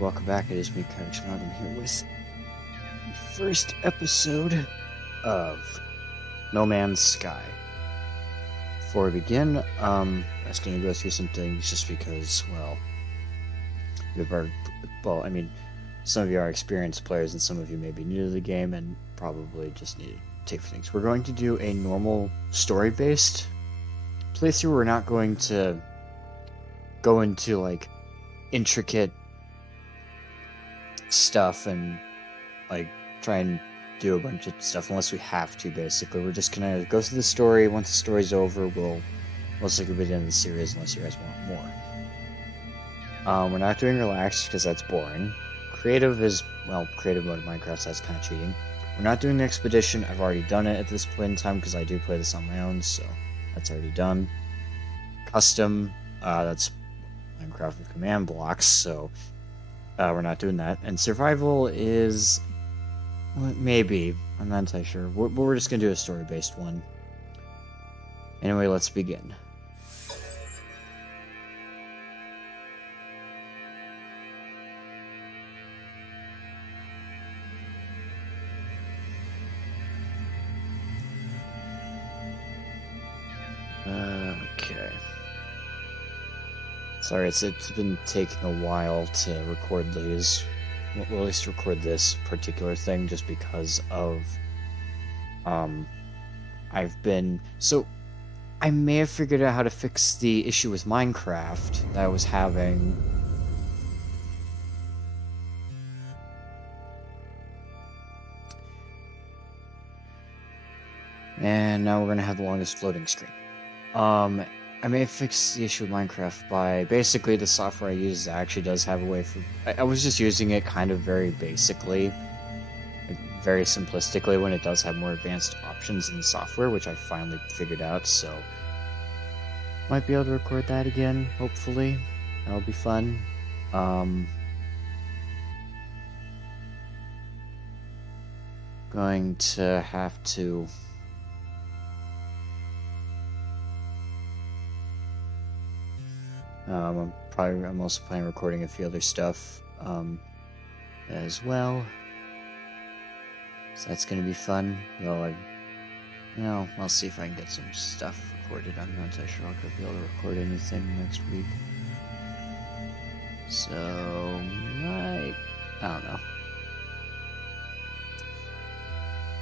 Welcome back. It is me, Kyrix Malcolm, here with the first episode of No Man's Sky. Before we begin, I'm just going to go through some things just because, some of you are experienced players and some of you may be new to the game and probably just need to take for things. We're going to do a normal story-based playthrough. We're not going to go into, intricate stuff and try and do a bunch of stuff unless we have to. Basically, we're just gonna go through the story. Once the story's over, we'll most likely be the end of the series unless you guys want more. We're not doing relaxed because that's boring. Creative mode of Minecraft, that's kind of cheating. We're not doing the expedition. I've already done it at this point in time because I do play this on my own, so that's already done. Custom, that's Minecraft with command blocks, so we're not doing that. And survival is maybe. I'm not entirely sure. We're just going to do a story-based one. Anyway, let's begin. Okay. Sorry, it's been taking a while to record these. Well, at least record this particular thing, just because of I may have figured out how to fix the issue with Minecraft that I was having. And now we're gonna have the longest loading screen. I may have fixed the issue with Minecraft by basically the software I use actually does have a way for. I was just using it kind of very basically, very simplistically, when it does have more advanced options in the software, which I finally figured out, so might be able to record that again, hopefully. That'll be fun. Going to have to I'm also planning on recording a few other stuff as well, so that's gonna be fun. Though I'll see if I can get some stuff recorded. I'm not entirely sure I'll be able to record anything next week, so I don't know.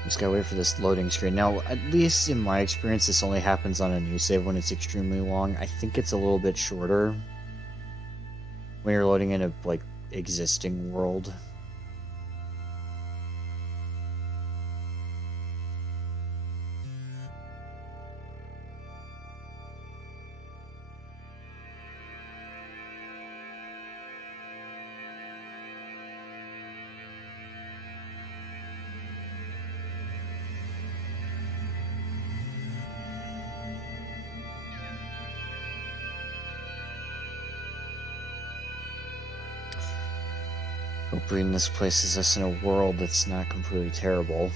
Just gotta wait for this loading screen. Now, at least in my experience, this only happens on a new save when it's extremely long. I think it's a little bit shorter when you're loading in a, existing world. Hopefully this places us in a world that's not completely terrible.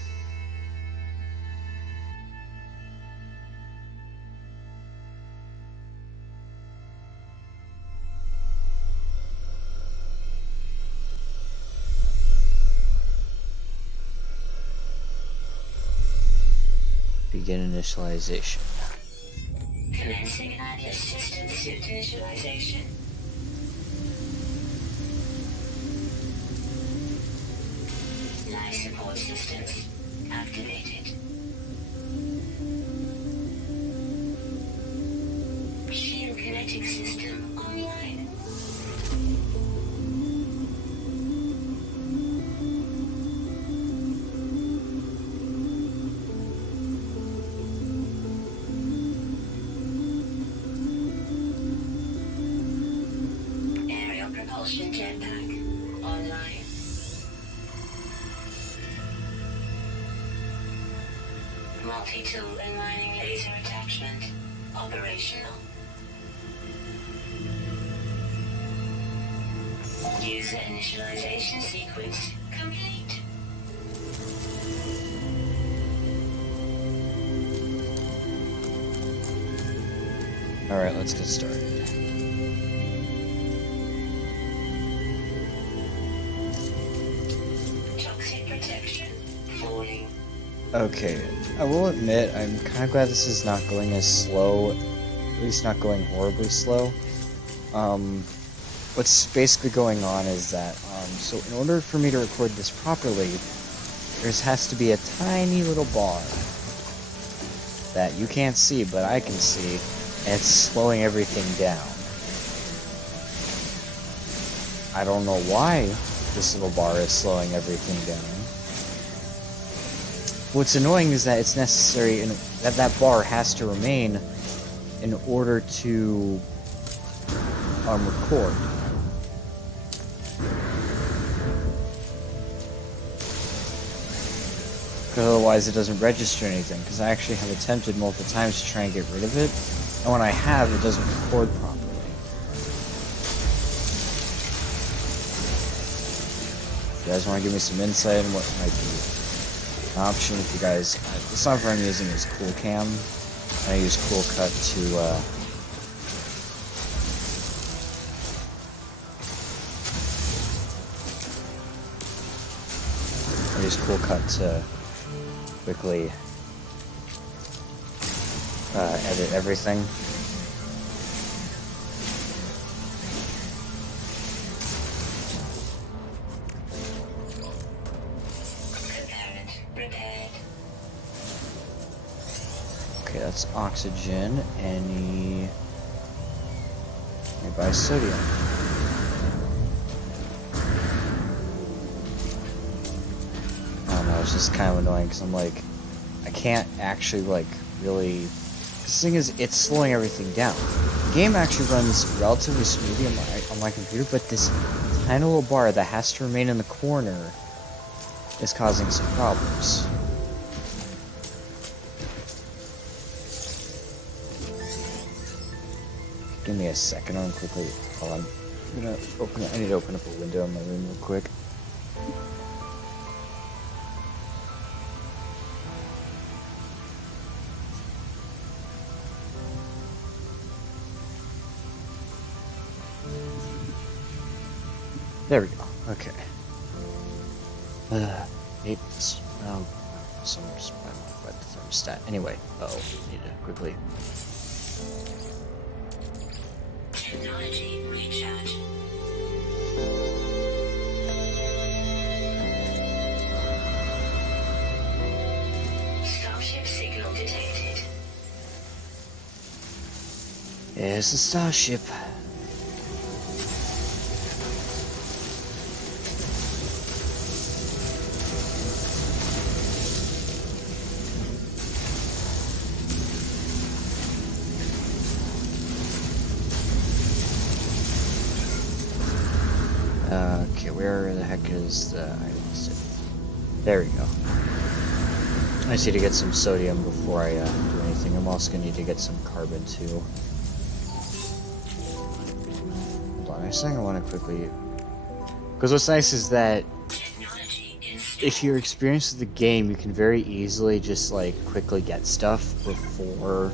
Begin initialization. Commencing Atlas system suit initialization. Life support systems activated. Shield kinetic system online. Aerial propulsion jetpack online. Multi-tool and mining laser attachment operational. User initialization sequence complete. Alright, let's get started. Okay, I will admit I'm kind of glad this is not going as slow, at least not going horribly slow. What's basically going on is that, so in order for me to record this properly, there has to be a tiny little bar that you can't see, but I can see, and it's slowing everything down. I don't know why this little bar is slowing everything down. What's annoying is that it's necessary, that that bar has to remain in order to record. Because otherwise it doesn't register anything, because I actually have attempted multiple times to try and get rid of it, and when I have, it doesn't record properly. If you guys want to give me some insight on what might be an option, if you guys... the software I'm using is CoolCam. I use CoolCut to, CoolCut to quickly edit everything. Okay, that's oxygen. Any nearby sodium. It's just kind of annoying because I'm like, I can't actually like really. The thing is, it's slowing everything down. The game actually runs relatively smoothly on my computer, but this tiny little bar that has to remain in the corner is causing some problems. Give me a second, I'm quickly. Hold on. I need to open up a window in my room real quick. There we go. Okay. Someone just modified the thermostat. Anyway, need to quickly. Technology recharge. Starship signal detected. There's the starship. Okay, where the heck is the... I lost it. There we go. I just need to get some sodium before I do anything. I'm also gonna need to get some carbon too. Hold on, I think I want to quickly... Because what's nice is that if you're experienced with the game, you can very easily just like quickly get stuff before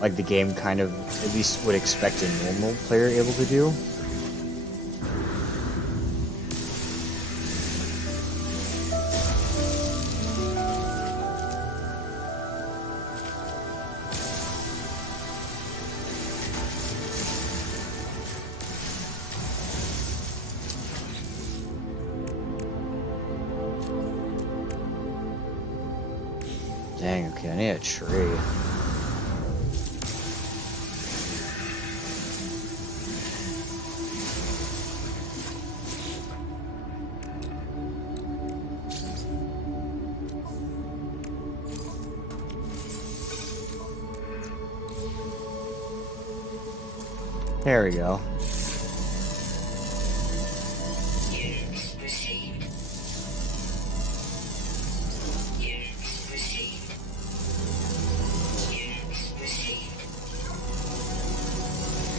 like the game kind of at least would expect a normal player able to do. Dang, okay, I need a tree. There we go. Units received. Units received. Units received.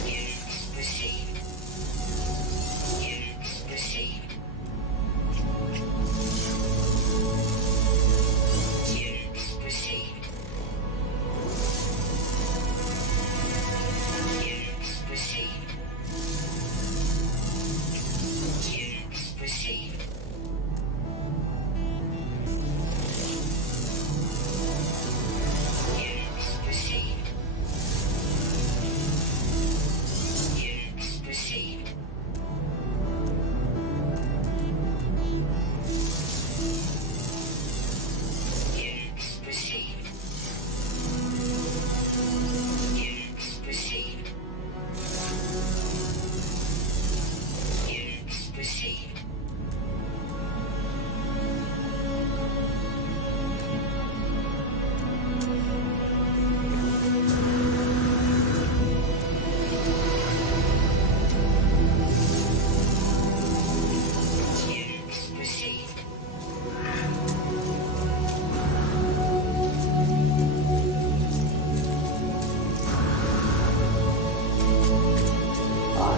Units received. Units received. Units received. Units received.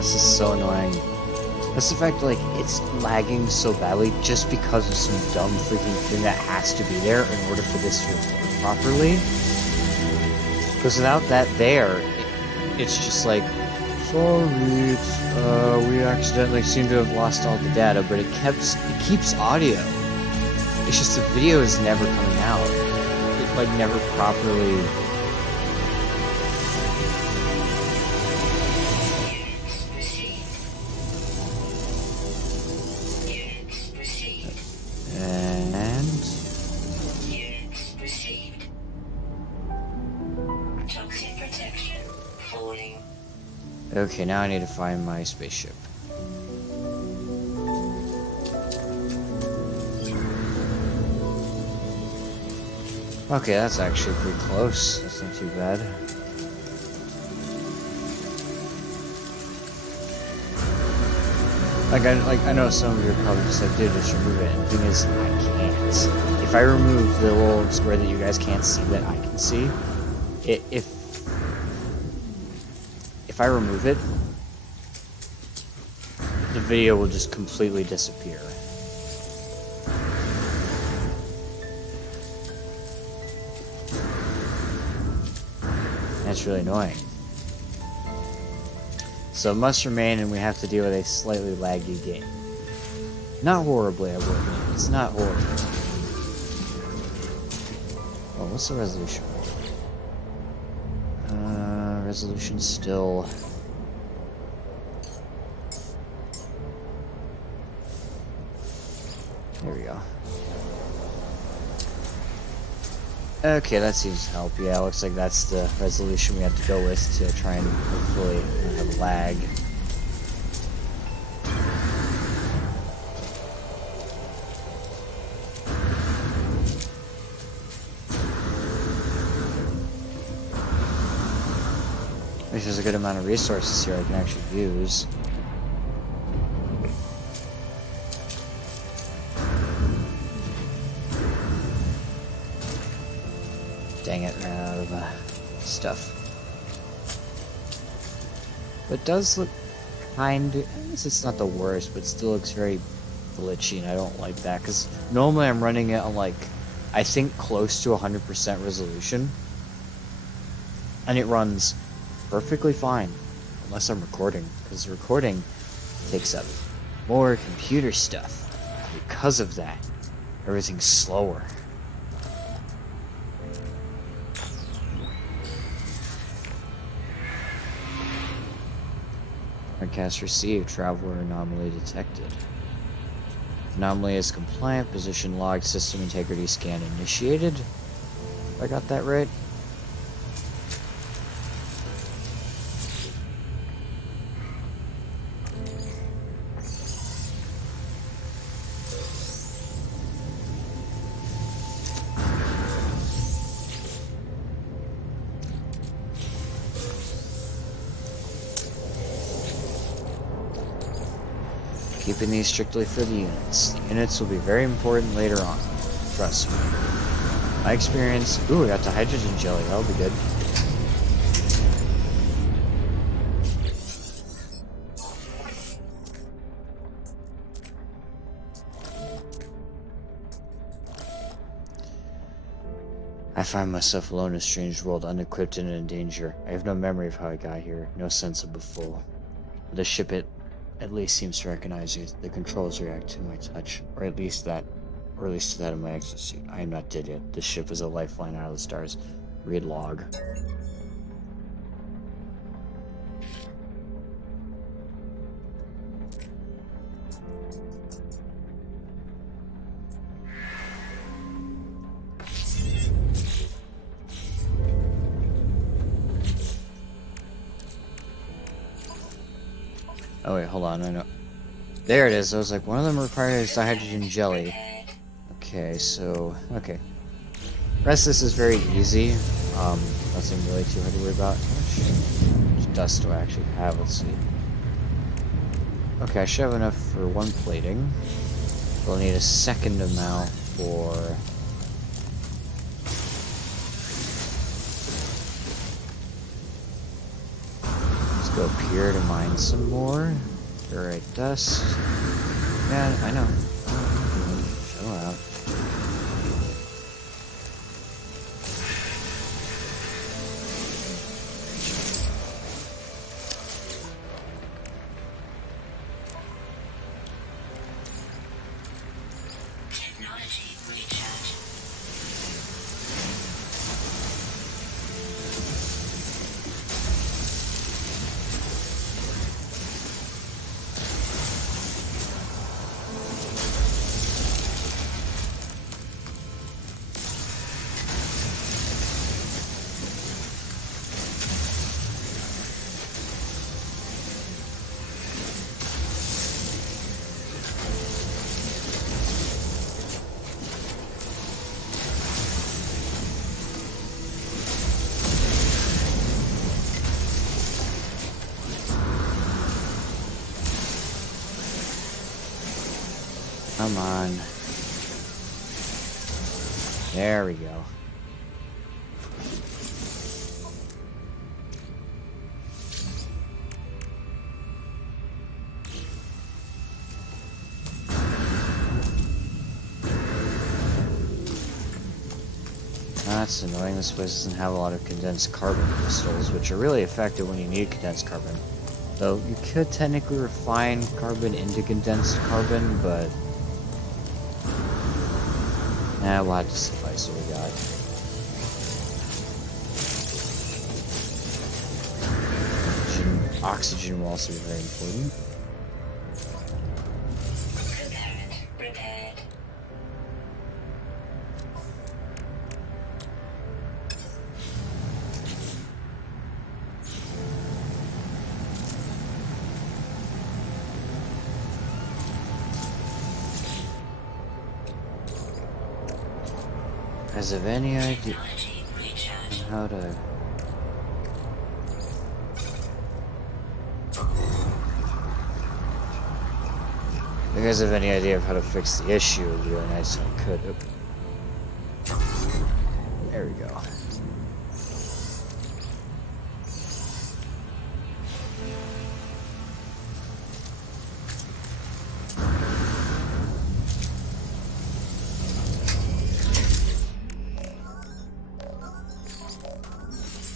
this is so annoying. That's the fact, like, it's lagging so badly just because of some dumb freaking thing that has to be there in order for this to record properly. Because without that there, it's just like, sorry, we accidentally seem to have lost all the data, but it keeps audio. It's just the video is never coming out. It, like, never properly... Okay, now I need to find my spaceship. Okay, that's actually pretty close. That's not too bad. I know some of you are probably just like, dude, just remove it. And the thing is, I can't. If I remove the little square that you guys can't see that I can see, if I remove it, the video will just completely disappear. That's really annoying. So it must remain, and we have to deal with a slightly laggy game. Not horribly, I will admit. It's not horrible. Oh, what's the resolution? Resolution still... There we go. Okay, that seems to help. Yeah, looks like that's the resolution we have to go with to try and hopefully not have lag. At least there's a good amount of resources here I can actually use. Dang it, ran out of stuff. But it does look kind of... I guess it's not the worst, but it still looks very glitchy, and I don't like that, because normally I'm running it on, like, I think close to 100% resolution, and it runs perfectly fine, unless I'm recording, because recording takes up more computer stuff. Because of that, everything's slower. Broadcast received. Traveler anomaly detected. Anomaly is compliant. Position logged. System integrity scan initiated. If I got that right. Keeping these strictly for the units. The units will be very important later on. Trust me. My experience... Ooh, I got the hydrogen jelly. That'll be good. I find myself alone in a strange world, unequipped and in danger. I have no memory of how I got here, no sense of before. The ship at least seems to recognize you. The controls react to my touch, or at least to that of my exosuit. I am not dead yet. This ship is a lifeline out of the stars. Read log. Oh wait, hold on, I know. There it is, I was like, one of them requires the hydrogen jelly. Okay, so, okay. The rest of this is very easy. Nothing really too hard to worry about. How much dust do I actually have? Let's see. Okay, I should have enough for one plating. We'll need a second amount for... Go up here to mine some more. Ferrite dust. Yeah, I know. Chill out. Technology recharge. Come on. There we go. That's annoying. This place doesn't have a lot of condensed carbon crystals, which are really effective when you need condensed carbon. Though you could technically refine carbon into condensed carbon, but we'll have to suffice what we got. Oxygen will also be very important. Component repaired. Guys have any idea Technology recharge. on how to... If you guys have any idea of how to fix the issue, it would be really nice if I could. Oop. There we go.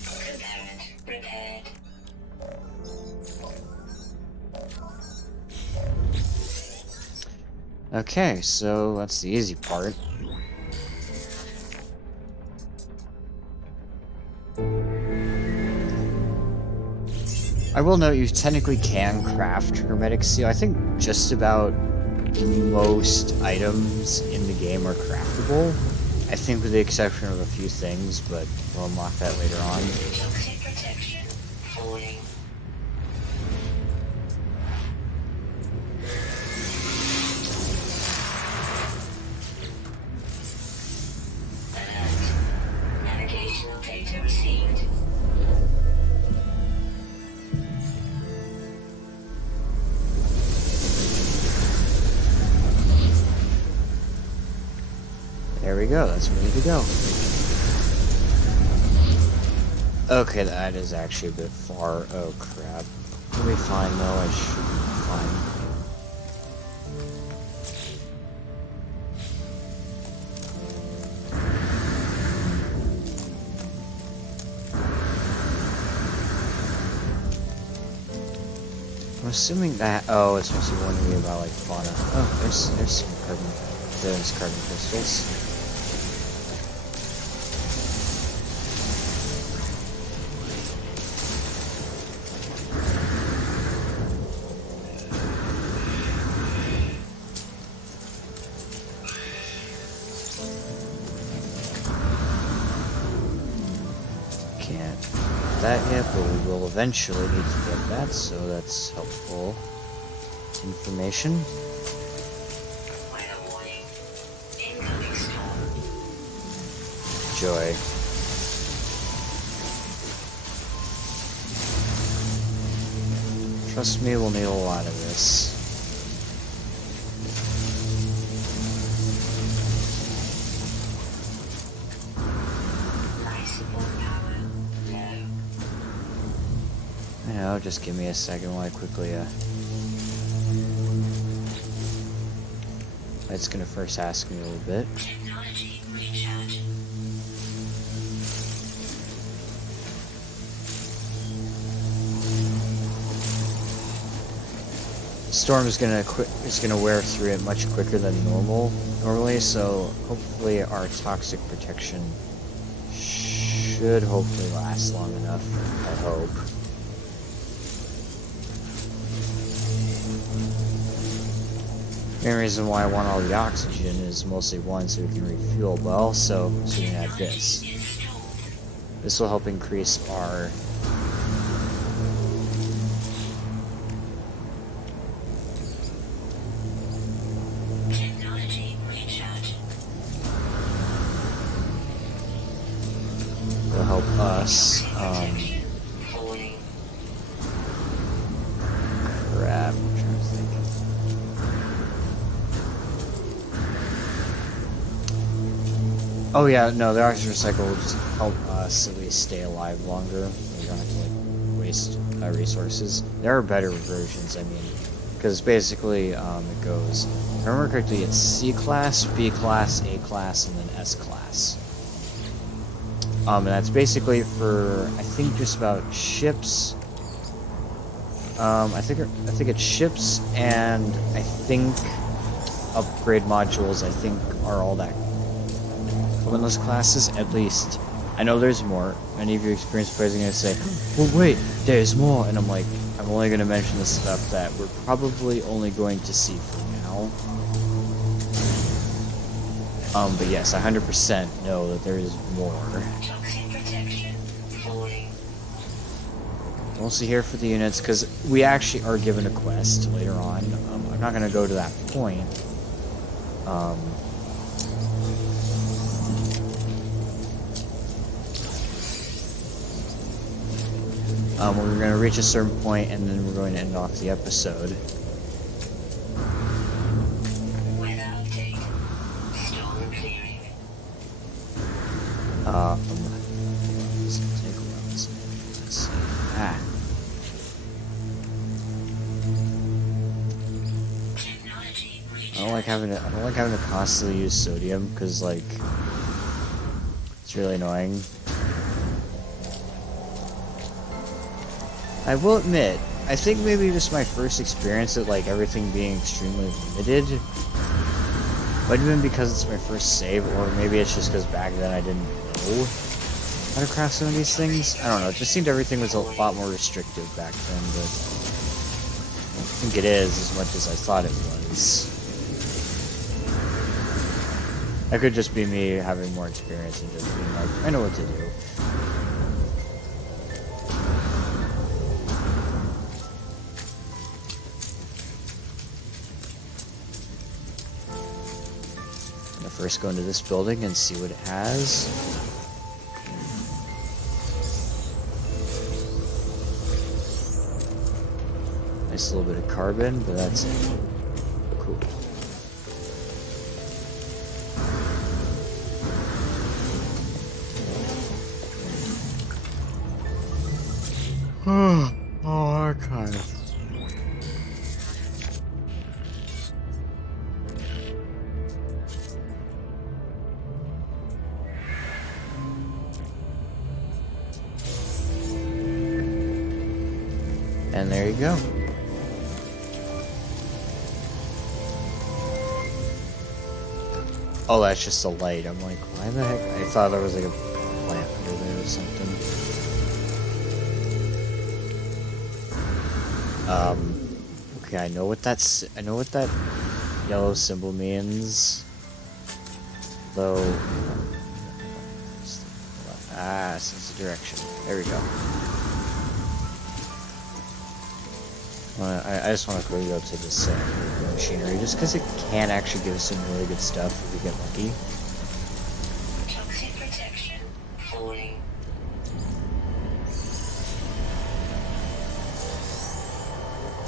Component repaired. Okay, so that's the easy part. I will note you technically can craft hermetic seal. I think just about most items in the game are craftable. I think with the exception of a few things, but we'll unlock that later on. Toxic protection falling. Alert. Navigational data received. There we go, that's ready to go. Okay, that is actually a bit far. Oh crap. We'll be fine though, I should be fine. I'm assuming that. Oh, it's supposed to be warning me about like fauna. Oh, there's some carbon. There's carbon crystals. Can't get that yet, but we will eventually need to get that, so that's helpful information. Weather warning. Incoming storm. Joy. Trust me, we'll need a lot of this. just give me a second while I quickly, it's gonna first ask me a little bit. Technology recharge. Storm is gonna wear through it much quicker than normally, so hopefully our toxic protection should hopefully last long enough, I hope. The main reason why I want all the oxygen is mostly one, so we can refuel, but also so we can add this. This will help increase our Technology recharge. will help us. Protection. Falling. Crap, I'm trying to think. Oh yeah, no, the oxygen recycle will just help us at least stay alive longer. We don't have to like waste resources. There are better versions, I mean, because basically it goes. If I remember correctly, it's C class, B class, A class, and then S class. And that's basically for I think just about ships. I think it's ships, and I think upgrade modules. I think are all that come in those classes. At least I know there's more. Many of your experienced players are gonna say, "Well, wait, there's more," and I'm like, I'm only gonna mention the stuff that we're probably only going to see for now. But yes, I 100% know that there is more. Toxic protection. Falling. Mostly here for the units, because we actually are given a quest later on. I'm not going to go to that point. We're going to reach a certain point, and then we're going to end off the episode. Weather update. Storm clearing. This will take a while. Let's see. Technology I don't like having to constantly use sodium because like it's really annoying. I will admit, I think maybe this is my first experience at like everything being extremely limited. Might have been because it's my first save, or maybe it's just because back then I didn't know how to craft some of these things. I don't know. It just seemed everything was a lot more restrictive back then, but I don't think it is as much as I thought it was. That could just be me having more experience and just being like, I know what to do. I'm gonna first go into this building and see what it has. Nice little bit of carbon, but that's it. Cool. Oh, archive. And there you go. Oh, that's just a light. I'm like, why the heck? I thought there was like a plant under there or something. Okay, I know what that yellow symbol means. Though, sense of direction. There we go. I just want to quickly go to this machinery, just because it can actually give us some really good stuff if we get lucky. Toxic protection. Falling.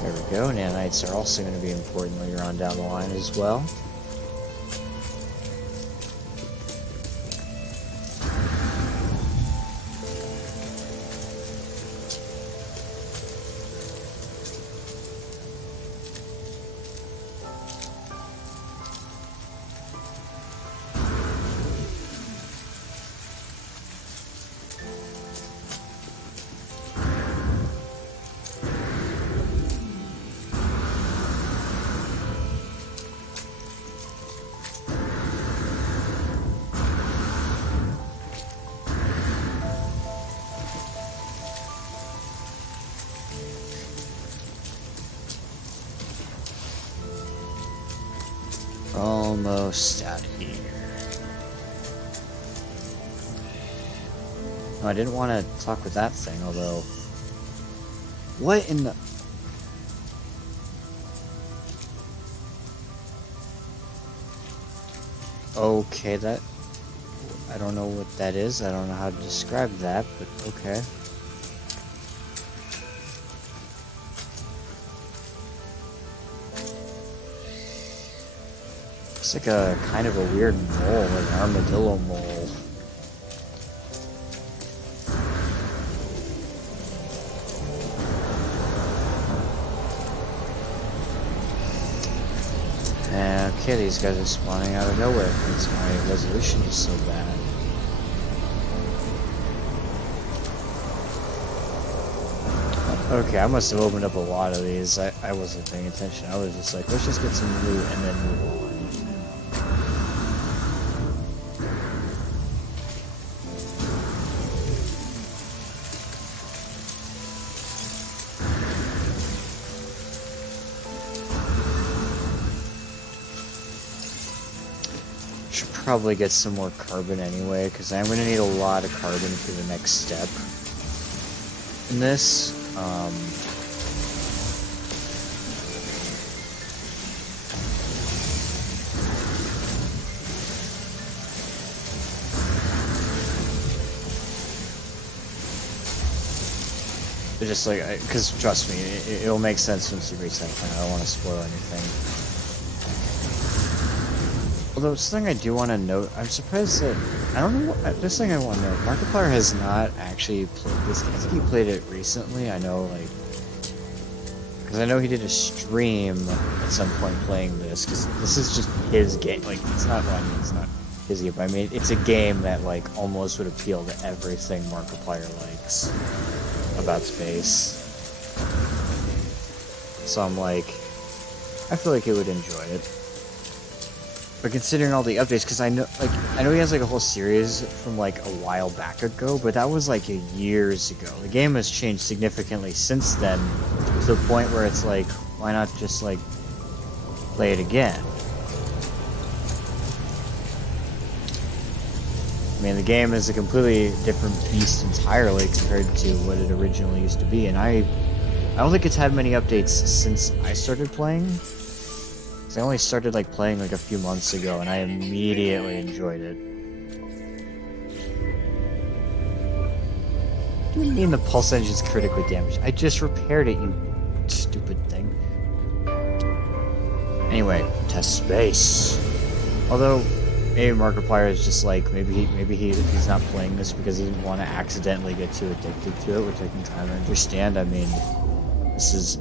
There we go. Nanites are also going to be important later on down the line as well. Almost out here. No, I didn't want to talk with that thing, although... What in the... Okay, that... I don't know what that is. I don't know how to describe that, but okay. It's like a kind of a weird mole, like an armadillo mole. Okay, these guys are spawning out of nowhere because my resolution is so bad. Okay, I must have opened up a lot of these. I wasn't paying attention. I was just like, let's just get some loot and then move on. Should probably get some more carbon anyway, because I'm going to need a lot of carbon for the next step in this. Just like, because trust me, it'll make sense once you reach that point. I don't want to spoil anything. Although, something I do want to note, I'm surprised that, I don't know what, this thing I want to note, Markiplier has not actually played this game. I think he played it recently, I know, like, because I know he did a stream at some point playing this, because this is just his game, like, it's not, well, I mean, it's not his game, but I mean, it's a game that, like, almost would appeal to everything Markiplier likes about space. So I'm like, I feel like he would enjoy it. But considering all the updates, because I know he has like a whole series from like a while back ago, but that was like years ago. The game has changed significantly since then, to the point where it's like, why not just like play it again? I mean, the game is a completely different beast entirely compared to what it originally used to be, and I don't think it's had many updates since I started playing. I only started like playing like a few months ago, and I immediately enjoyed it. What do you mean the pulse engine's critically damaged? I just repaired it, you stupid thing. Anyway, test space. Although maybe Markiplier is just like, maybe he's not playing this because he didn't want to accidentally get too addicted to it, which I can kind of understand. I mean, this is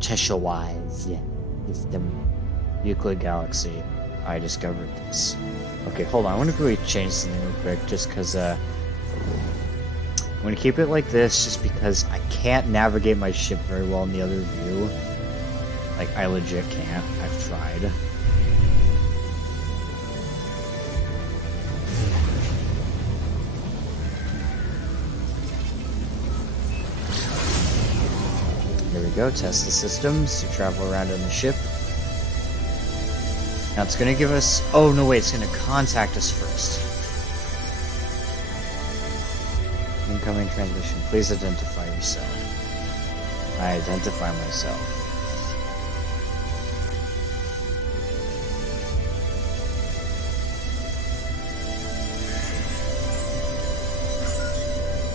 Cheshire-wise, yeah. It's the Euclid Galaxy. I discovered this. Okay, hold on. I want to quickly change something real quick, just because, I'm going to keep it like this, just because I can't navigate my ship very well in the other view. Like, I legit can't. I've tried. Here we go, test the systems to travel around on the ship. Now it's gonna give us... Oh, no, wait, it's gonna contact us first. Incoming transmission. Please identify yourself. I identify myself.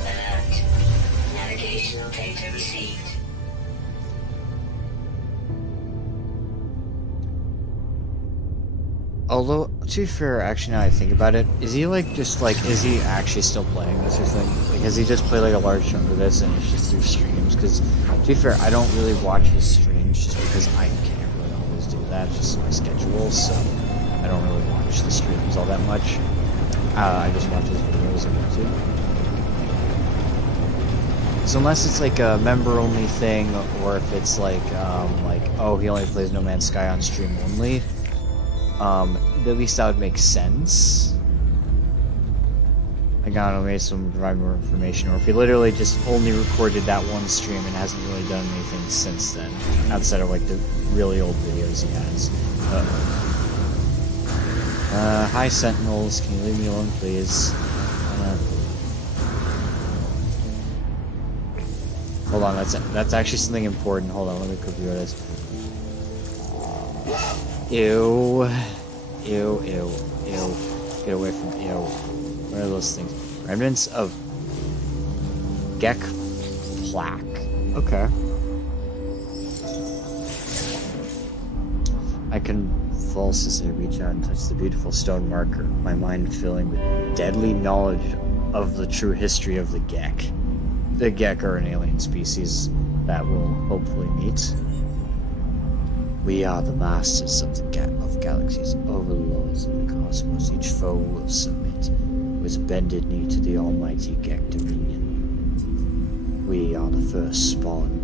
Alert. Navigational data received. Although, to be fair, actually now I think about it, is he like, just like, is he actually still playing this or something? Like, has he just played like a large chunk of this and it's just through streams? Because, to be fair, I don't really watch his streams just because I can't really always do that, just my schedule, so I don't really watch the streams all that much. I just watch his videos on YouTube. So unless it's like a member-only thing, or if it's like, oh, he only plays No Man's Sky on stream only, at least that would make sense. Nagano may some provide more information, or if he literally just only recorded that one stream and hasn't really done anything since then, outside of like the really old videos he has. Hi Sentinels, can you leave me alone, please? Hold on, that's actually something important. Hold on, let me quickly go this. Ew. Ew, ew, ew. Get away from ew. What are those things? Remnants of Gek plaque. Okay. I convulsively reach out and touch the beautiful stone marker, my mind filling with deadly knowledge of the true history of the Gek. The Gek are an alien species that we'll hopefully meet. We are the masters of of galaxies, overlords of the cosmos. Each foe will submit with bended knee to the almighty Gek dominion. We are the first spawn.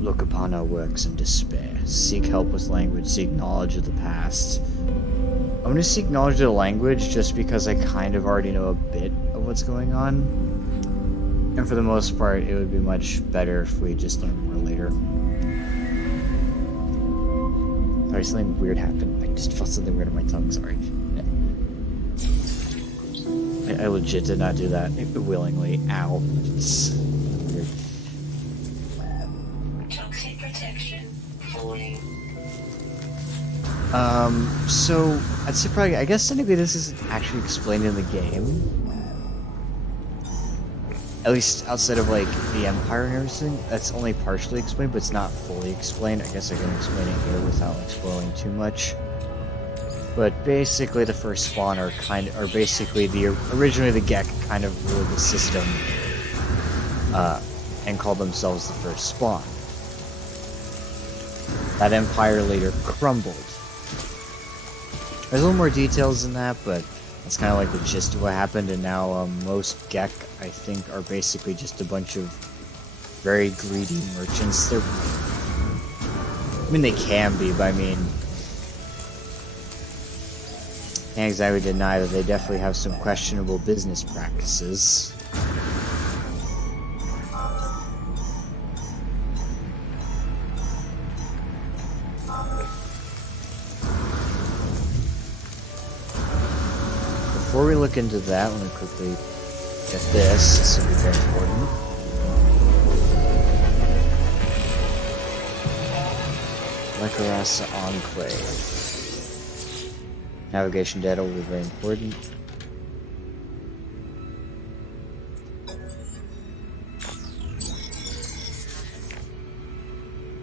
Look upon our works in despair. Seek help with language. Seek knowledge of the past. I'm going to seek knowledge of the language just because I kind of already know a bit of what's going on. And for the most part, it would be much better if we just learn more later. Sorry, something weird happened. I just felt something weird on my tongue, sorry. I legit did not do that willingly. Ow. It's weird. Toxic protection. Warning. So I'd say probably, I guess technically this isn't actually explained in the game. At least outside of like the Empire and everything, that's only partially explained, but it's not fully explained. I guess I can explain it here without like spoiling too much. But basically the first spawn are basically originally the Gek kind of ruled the system, and called themselves the first spawn. That empire later crumbled. There's a little more details in that, but that's kind of like the gist of what happened, and now most Gek, I think, are basically just a bunch of very greedy merchants. I mean, they can be, but I mean, can't exactly deny that they definitely have some questionable business practices. Before we look into that, let me quickly get this. This will be very important. Lekarasa Enclave. Navigation data will be very important.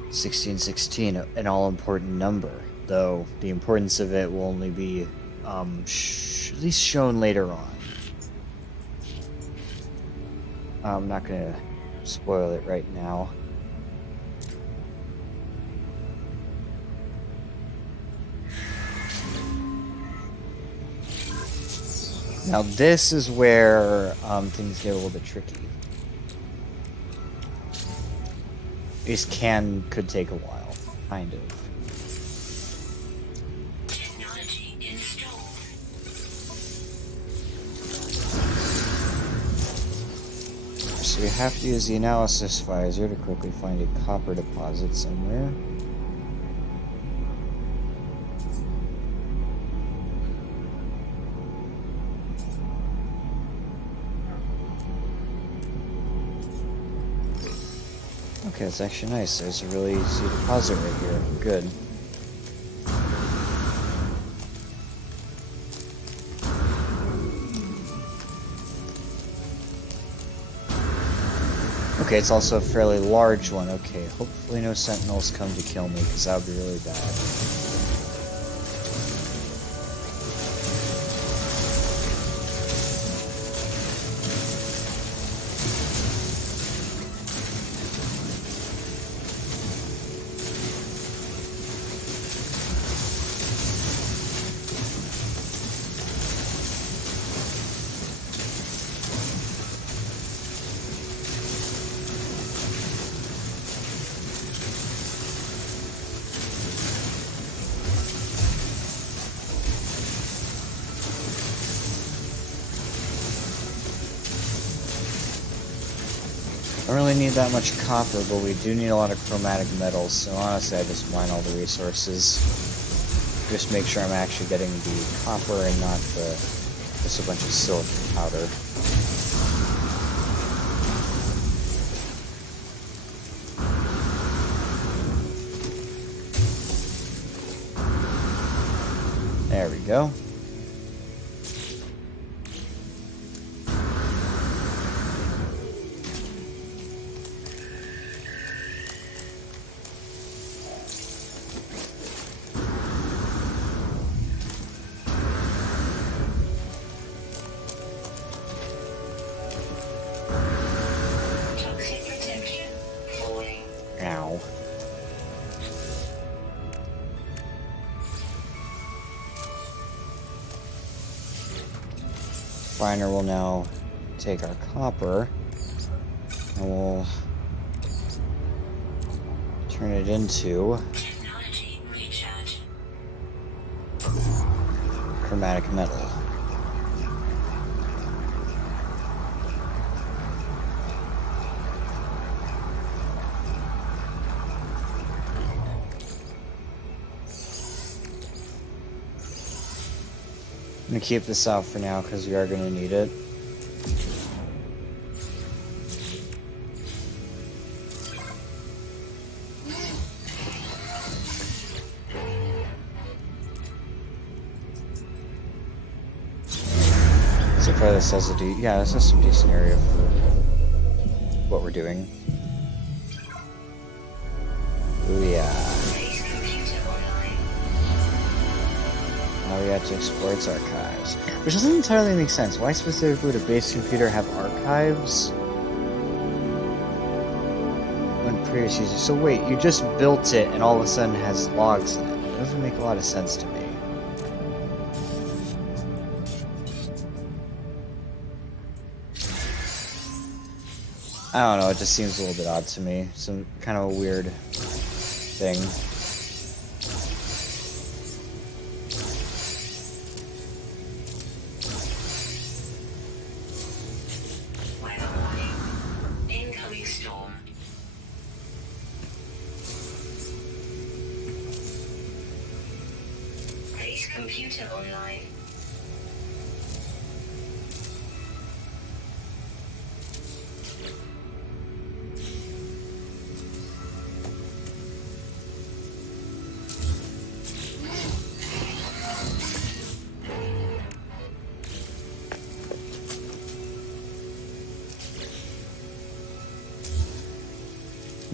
$1616, an all-important number, though the importance of it will only be at least shown later on. I'm not gonna spoil it right now. Now this is where things get a little bit tricky. This could take a while, kind of. Technology installed. So we have to use the analysis visor to quickly find a copper deposit somewhere. Okay, that's actually nice. There's a really easy deposit right here. Good. Okay, it's also a fairly large one. Okay, hopefully no sentinels come to kill me, because that would be really bad. Don't really need that much copper, but we do need a lot of chromatic metals, so honestly I just mine all the resources. Just make sure I'm actually getting the copper and not just a bunch of silicon powder. There we go. Toxic protection falling. Ow. Refiner will now take our copper and we'll turn it into Technology recharge. chromatic metal. I'm gonna keep this out for now because we are gonna need it. So far this has this has some decent area for what we're doing. Ooh yeah. Base computer online. Now we have to explore its archives. Which doesn't entirely make sense. Why specifically would a base computer have archives? When previous users. So wait, you just built it and all of a sudden it has logs in it. It doesn't make a lot of sense to me. I don't know, it just seems a little bit odd to me. Some kind of a weird thing. Weather warning. Incoming storm. Base computer online.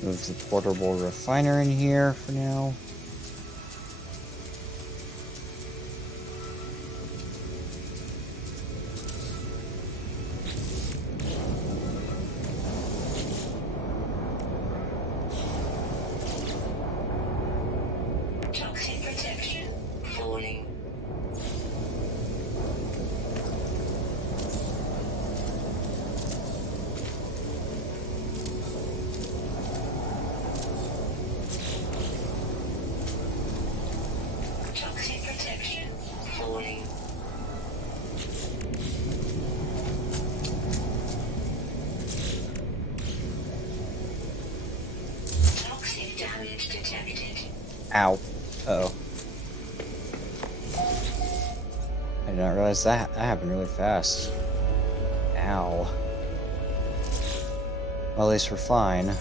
Move the portable refiner in here for now. Toxic protection falling. Toxic protection falling. Toxic damage detected. Ow. Uh-oh. I did not realize that happened really fast. Ow. Well, at least we're fine.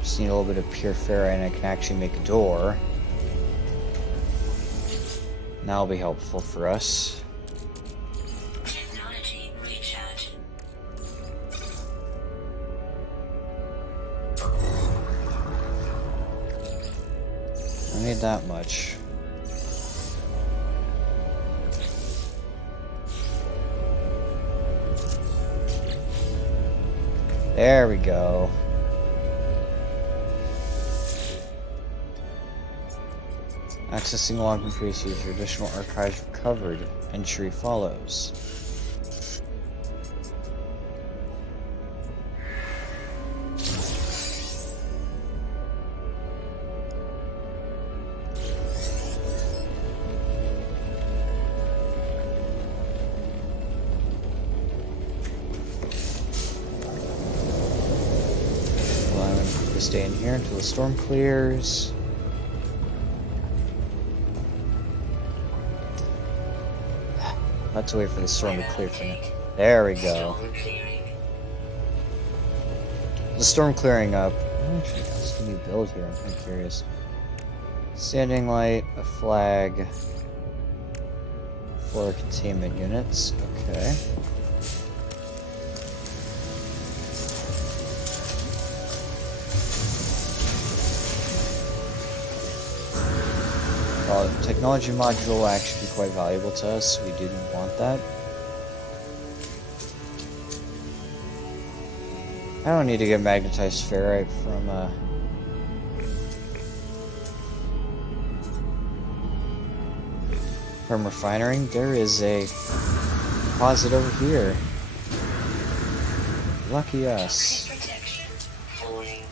Just need a little bit of pure ferrite and I can actually make a door. That'll be helpful for us. Technology recharge. I don't need that much. There we go. Accessing log from previous user. Additional archives recovered. Entry follows. stay in here until the storm clears. Let's wait for the storm to clear for now. There we go. Storm clearing. The storm clearing up. Actually, what's the new build here? I'm kind of curious. Standing light, a flag, 4 containment units. Okay. Well, technology module will actually be quite valuable to us. We do want that. I don't need to get magnetized ferrite from refining. There is a deposit over here. Lucky us. Toxic protection. Falling.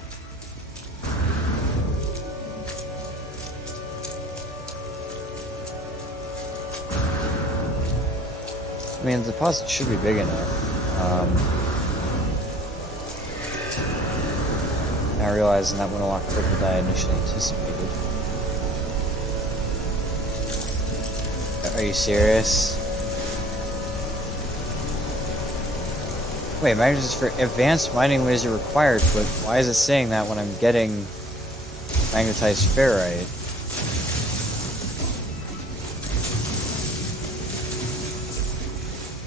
I mean, the deposit should be big enough. Now realizing that went a lot quicker than I initially anticipated. Are you serious? Wait, magnetized for advanced mining laser required, but why is it saying that when I'm getting magnetized ferrite?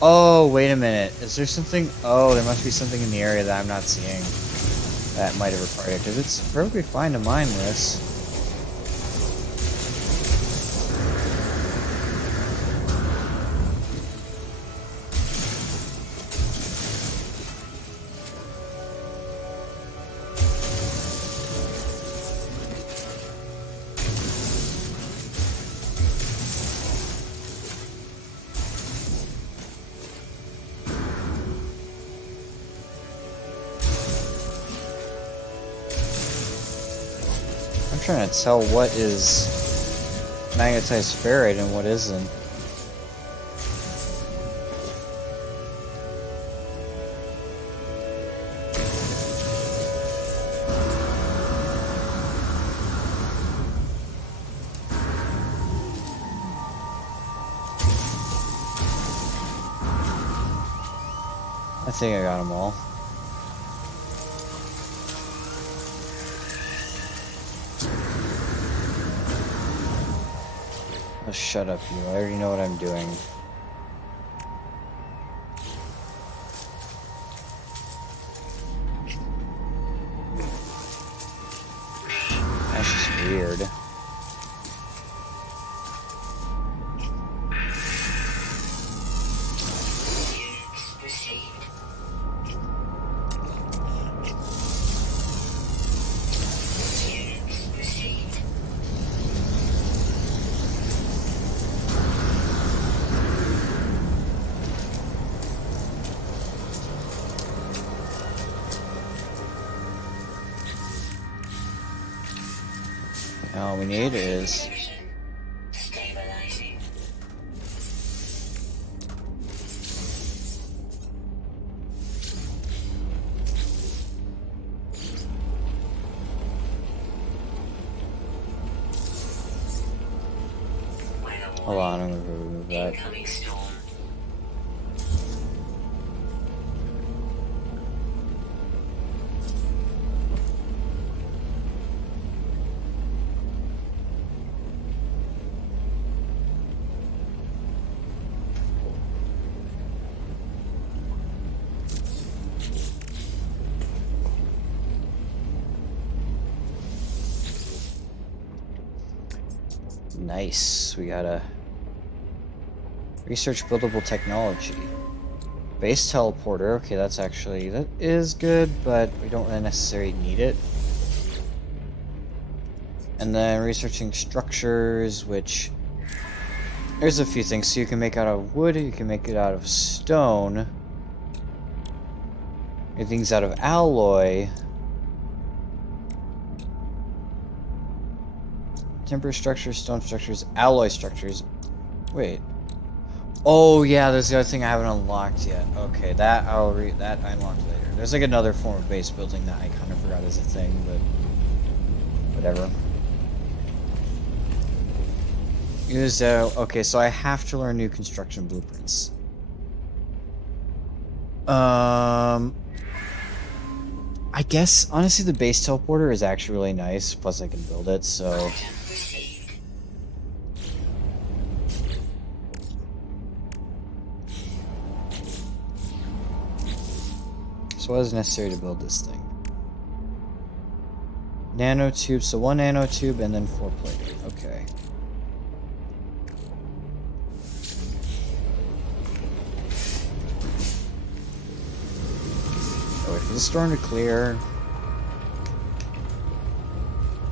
Oh, wait a minute. Is there something? Oh, there must be something in the area that I'm not seeing that might have required it, because it's perfectly fine to mine this. I'm trying to tell what is magnetized ferrite and what isn't. I think I got them all. Oh, shut up, you. I already know what I'm doing. That's just weird. Units received. Units received. Now all we need is... Protection. Stabilizing. Hold on, I'm gonna remove that. Incoming storm. Nice. We got a research buildable technology. Base teleporter. Okay, that is good, but we don't really necessarily need it. And then researching structures, which there's a few things. So you can make it out of wood, you can make it out of stone. Make things out of alloy. Timber structures, stone structures, alloy structures. Wait. Oh yeah, there's the other thing I haven't unlocked yet. Okay, that that I unlocked later. There's like another form of base building that I kind of forgot is a thing, but whatever. Use okay, so I have to learn new construction blueprints. I guess honestly the base teleporter is actually really nice. Plus I can build it, so. Item received. So what is necessary to build this thing? Nanotube, so 1 nanotube and then 4 plating. Okay. Oh, wait for the storm to clear.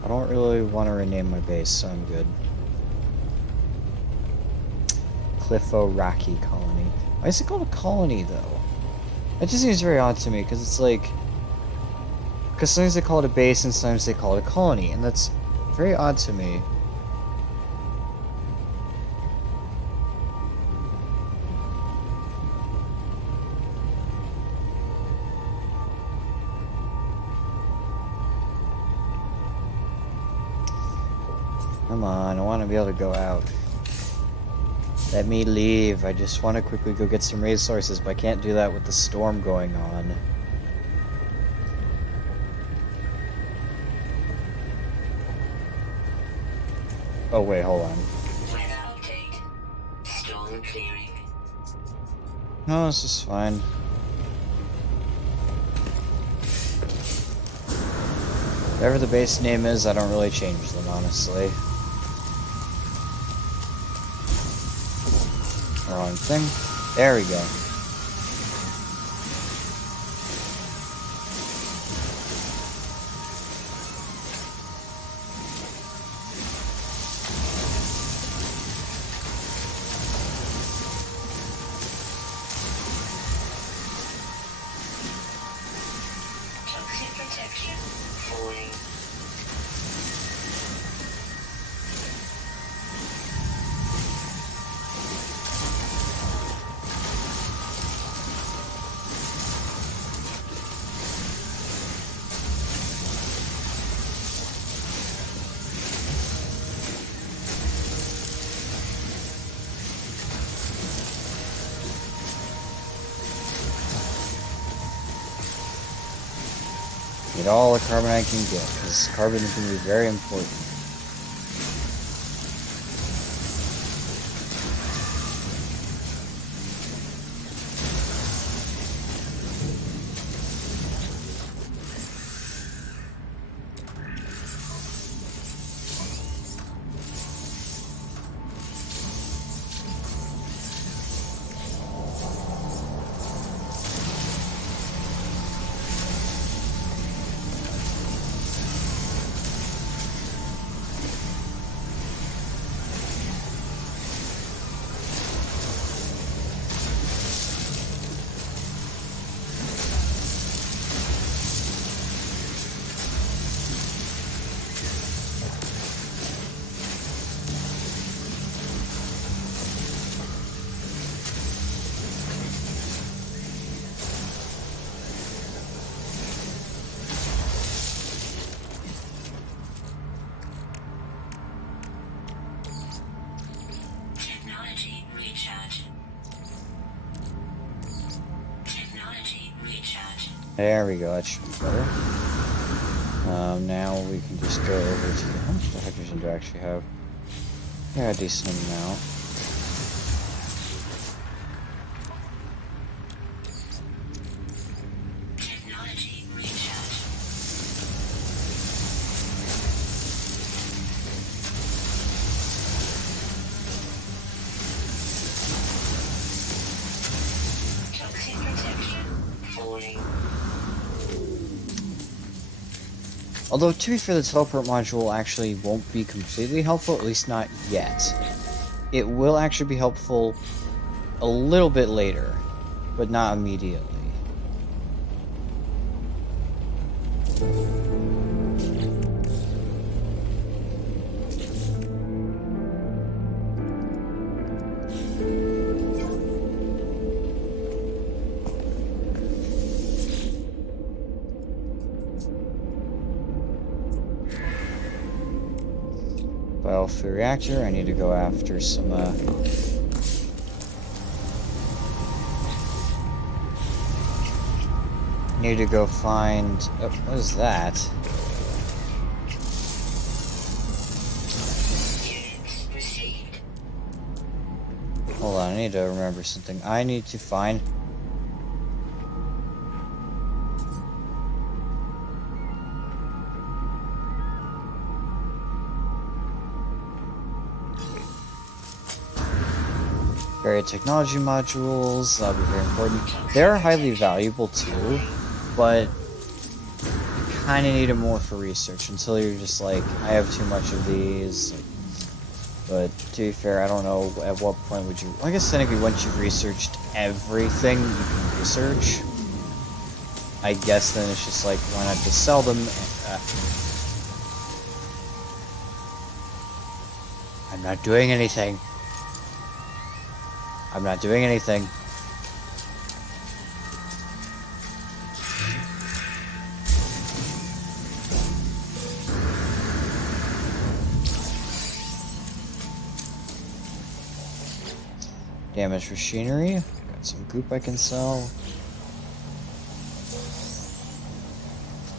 I don't really want to rename my base, so I'm good. Cliffo Rocky Colony. Why is it called a colony, though? That just seems very odd to me, because it's like... Because sometimes they call it a base, and sometimes they call it a colony, and that's very odd to me. Come on, I want to be able to go out. Let me leave. I just want to quickly go get some resources, but I can't do that with the storm going on. Oh wait, hold on. Weather update. Storm clearing. No, this is fine. Whatever the base name is, I don't really change them, honestly. Wrong thing. There we go. Toxic protection. Falling. Get all the carbon I can get, because carbon is going to be very important. Technology recharge. Technology recharge. There we go, that should be better. Now we can just go over to... How much hydrogen do I actually have? Yeah, a decent amount. Technology recharge. Toxic protection. Falling. Although, to be fair, the teleport module actually won't be completely helpful, at least not yet. It will actually be helpful a little bit later, but not immediately. Alpha reactor. I need to go after some, need to go find... Oh, what is that? Units received. Hold on, I need to remember something. I need to find... various technology modules. That'll be very important. They're highly valuable too, but you kind of need them more for research until you're just like, I have too much of these. But to be fair, I don't know at what point would you... I guess technically once you've researched everything you can research, I guess then it's just like, why not just sell them? I'm not doing anything. I'm not doing anything. Damaged machinery. Got some goop I can sell.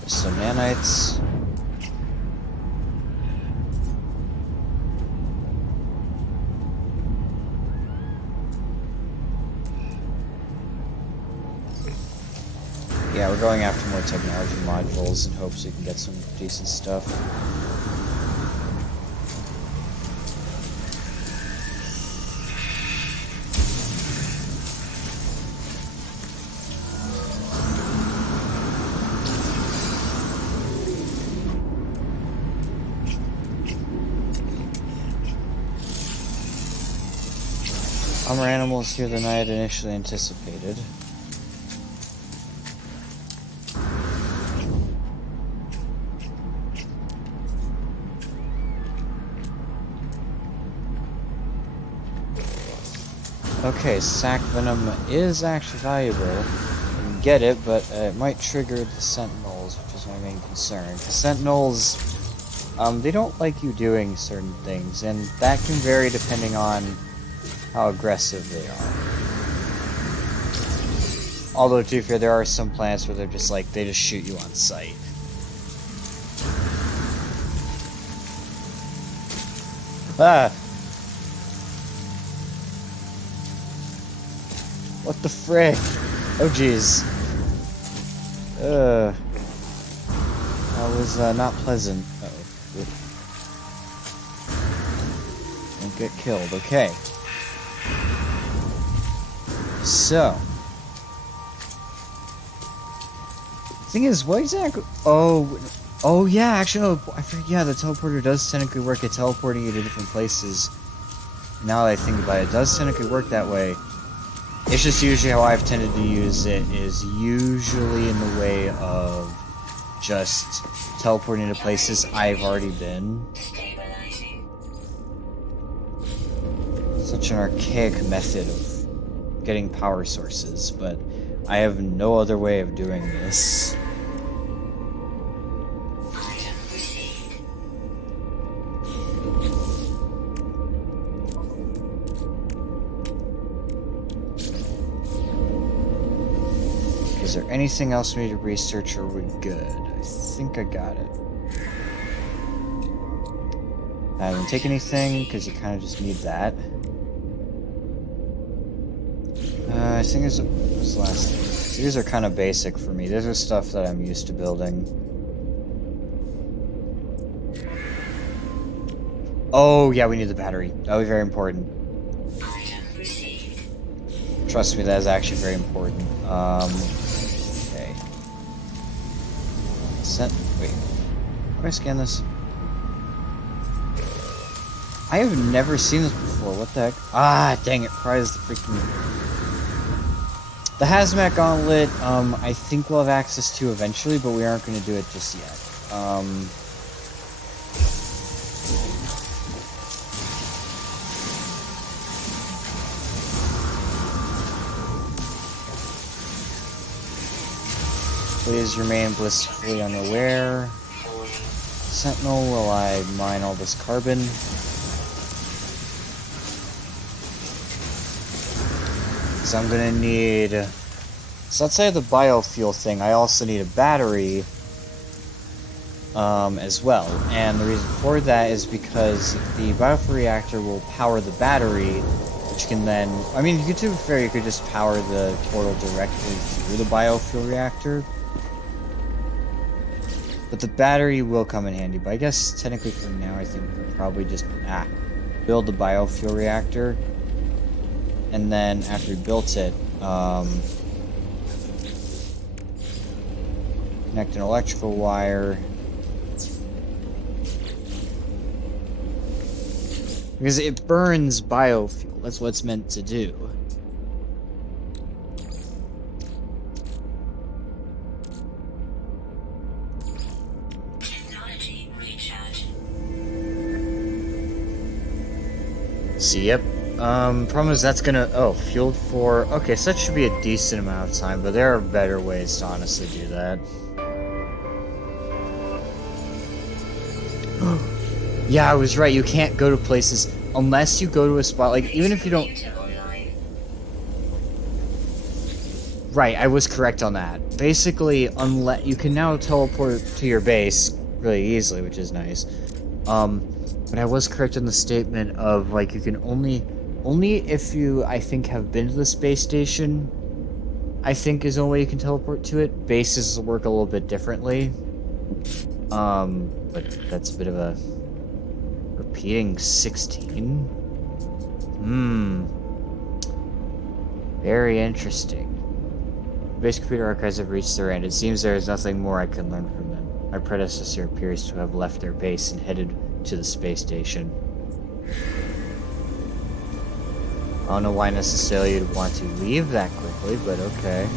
There's some nanites. Yeah, we're going after more technology modules in hopes we can get some decent stuff. More animals here than I had initially anticipated. Okay, sac venom is actually valuable. You can get it, but it might trigger the sentinels, which is my main concern. The sentinels, they don't like you doing certain things, and that can vary depending on how aggressive they are. Although, to be fair, there are some planets where they're just like, they just shoot you on sight. Ah! What the frick? Oh jeez. That was not pleasant. Uh-oh. Don't get killed. Okay. So. Thing is, what exactly? Oh yeah. Actually, no. I forget. Yeah, the teleporter does technically work at teleporting you to different places. Now that I think about it, it does technically work that way. It's just usually how I've tended to use it is usually in the way of just teleporting to places I've already been. Stabilizing. Such an archaic method of getting power sources, but I have no other way of doing this. Item received. Is there anything else we need to research, or are we good? I think I got it. I haven't taken anything, because you kind of just need that. I think what's the last thing? So these are kind of basic for me. These are stuff that I'm used to building. Oh, yeah, we need the battery. That'll be very important. Item received. Trust me, that is actually very important. Okay. Wait. How do I scan this? I have never seen this before. What the heck? Ah, dang it. Prize the freaking... The Hazmat Gauntlet, I think we'll have access to eventually, but we aren't going to do it just yet. Please remain blissfully unaware. Sentinel while I mine all this carbon. So I'm gonna need... So let's say the biofuel thing, I also need a battery as well. And the reason for that is because the biofuel reactor will power the battery, which can then... I mean, you could, to be fair, you could just power the portal directly through the biofuel reactor. But the battery will come in handy. But I guess technically for now, I think we'll probably just build the biofuel reactor. And then after we built it, connect an electrical wire. Because it burns biofuel. That's what it's meant to do. Technology recharge. See, yep. Problem is that's gonna... Oh, fueled for... Okay, so that should be a decent amount of time, but there are better ways to honestly do that. Yeah, I was right. You can't go to places unless you go to a spot, like, even if you don't... Right, I was correct on that. Basically, unless... You can now teleport to your base really easily, which is nice. But I was correct in the statement of, like, you can only if you, I think, have been to the space station, I think is the only way you can teleport to it. Bases work a little bit differently. But that's a bit of a... Repeating 16? Very interesting. Base computer archives have reached their end. It seems there is nothing more I can learn from them. My predecessor appears to have left their base and headed to the space station. I don't know why necessarily you'd want to leave that quickly, but okay.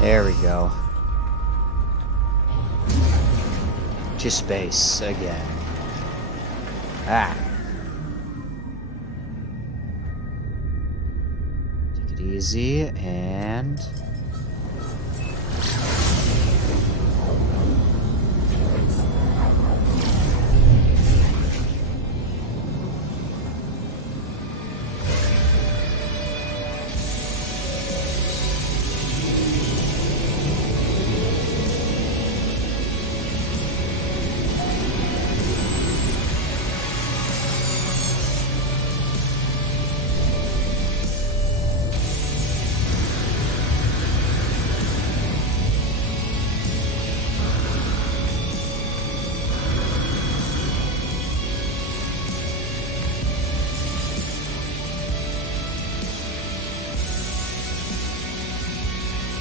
There we go. To space again. Take it easy and...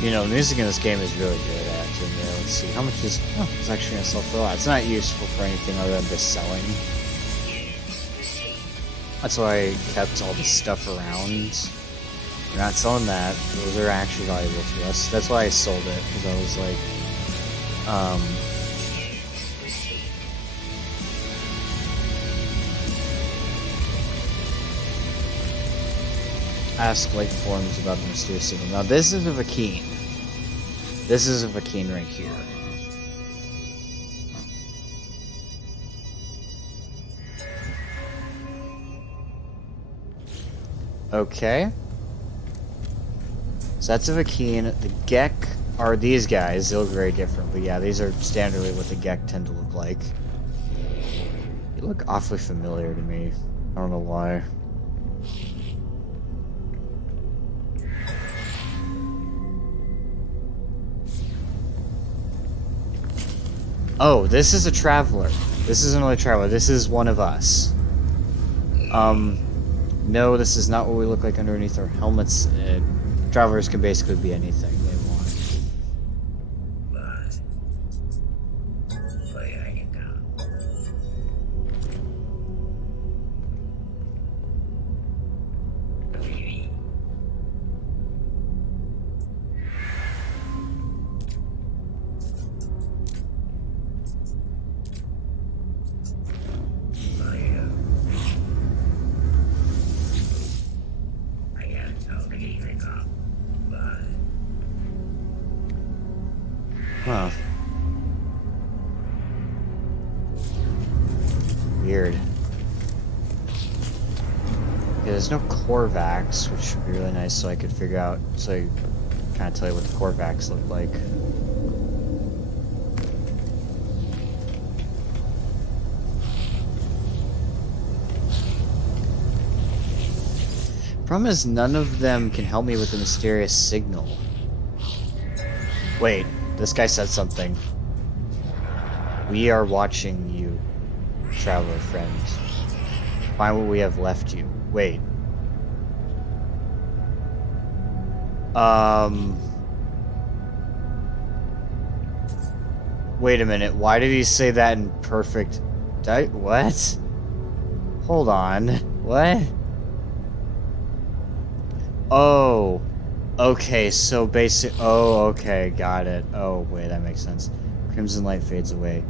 You know, music in this game is really good, actually. Yeah, let's see, how much is... Oh, it's actually going to sell for a lot. It's not useful for anything other than just selling. That's why I kept all this stuff around. We're not selling that. Those are actually valuable to us. That's why I sold it, because I was like... Ask life forms about the mysterious signal. Now this is a Vakeen. This is a Vakeen right here. Okay. So that's a Vakeen. The Gek are these guys. They look very different, but yeah, these are standardly what the Gek tend to look like. They look awfully familiar to me. I don't know why. Oh, this is a traveler. This isn't really a traveler. This is one of us. No, this is not what we look like underneath our helmets. Travelers can basically be anything they want. Huh. Weird. Yeah, there's no Korvax, which would be really nice so I could figure out, so I kind of tell you what the Korvax look like. Problem is, none of them can help me with the mysterious signal. Wait, this guy said something. We are watching you, traveler friends. Find what we have left you. Wait. Wait a minute. Why did he say that in perfect... What? Hold on. What? Oh. Okay, so basic... Oh, okay, got it. Oh, wait, that makes sense. Crimson light fades away.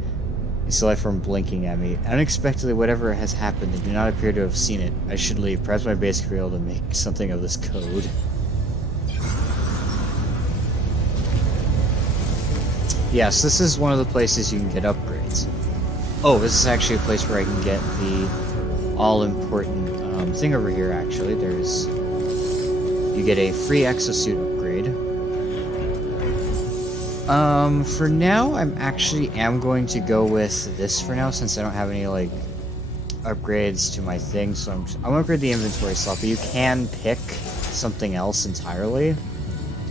You see light from blinking at me. Unexpectedly, whatever has happened, they do not appear to have seen it. I should leave. Perhaps my base could be able to make something of this code. Yes, this is one of the places you can get upgrades. Oh, this is actually a place where I can get the all-important thing over here, actually. There's... You get a free exosuit upgrade. For now, I'm going to go with this for now, since I don't have any, like, upgrades to my thing, so I'm gonna upgrade the inventory slot, but you can pick something else entirely.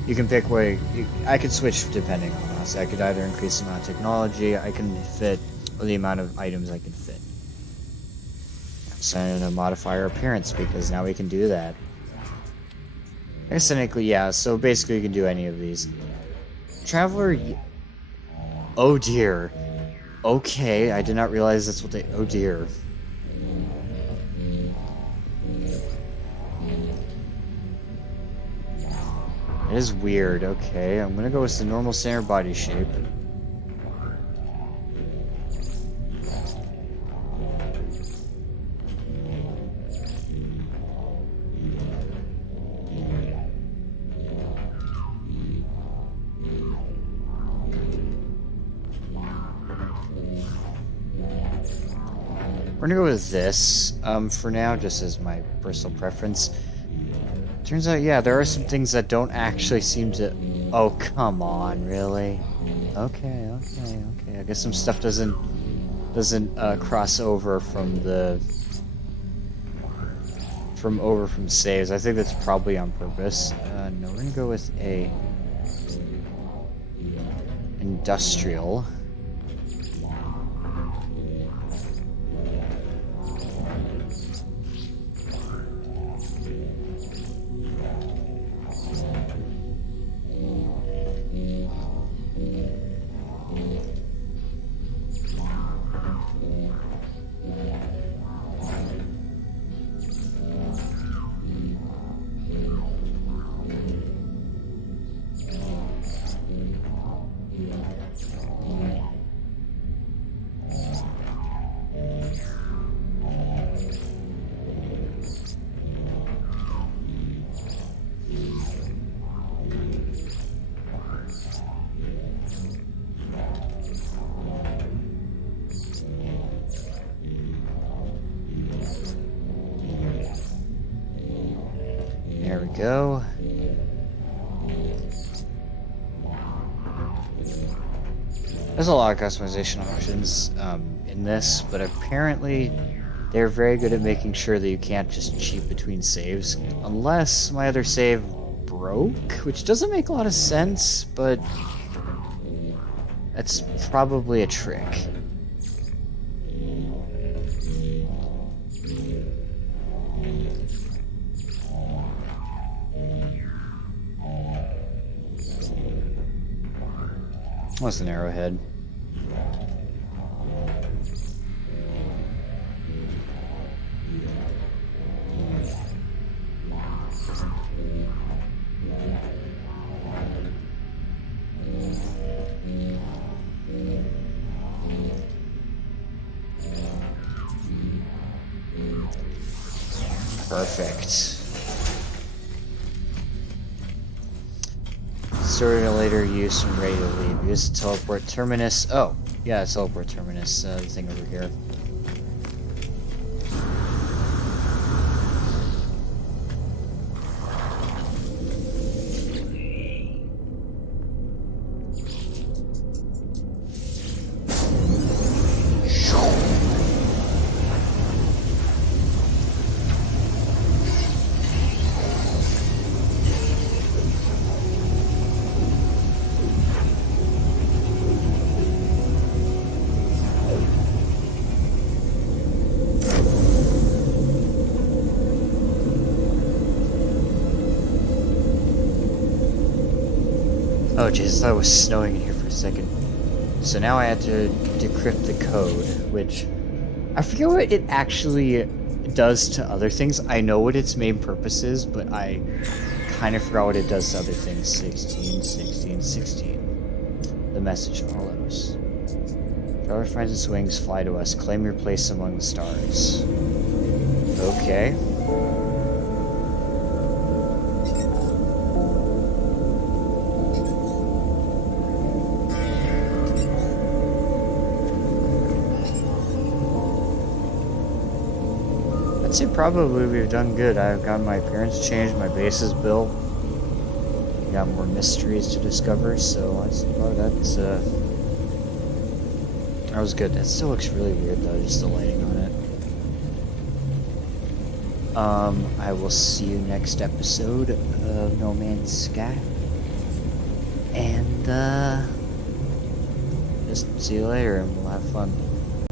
You can pick where... I could switch depending on us. I could either increase the amount of technology I can fit, or the amount of items I can fit. So I'm gonna modify our appearance, because now we can do that. I guess technically, yeah, so basically you can do any of these. Traveler... Oh dear. Okay, I did not realize that's what they... Oh dear. It is weird, okay. I'm gonna go with the normal standard body shape. We're gonna go with this, for now, just as my personal preference. Turns out, yeah, there are some things that don't actually seem to... Oh, come on, really? Okay. I guess some stuff doesn't cross over from the... From saves. I think that's probably on purpose. No, we're gonna go with a... Industrial. There we go. There's a lot of customization options in this, but apparently they're very good at making sure that you can't just cheat between saves. Unless my other save broke, which doesn't make a lot of sense, but That's probably a trick. What's an arrowhead? Perfect. Story to later use when ready to leave. Use the teleport terminus. Oh, yeah, teleport terminus. The thing over here. Oh jeez, I thought it was snowing in here for a second. So now I have to decrypt the code, which I forget what it actually does to other things. I know what its main purpose is, but I kind of forgot what it does to other things. 16, 16, 16. The message follows. Traveler finds its wings, fly to us. Claim your place among the stars. Okay. I'd say probably we've done good. I've got my appearance changed, my base is built. We got more mysteries to discover, so that was good. That still looks really weird though, just the lighting on it. I will see you next episode of No Man's Sky. And just see you later and we'll have fun.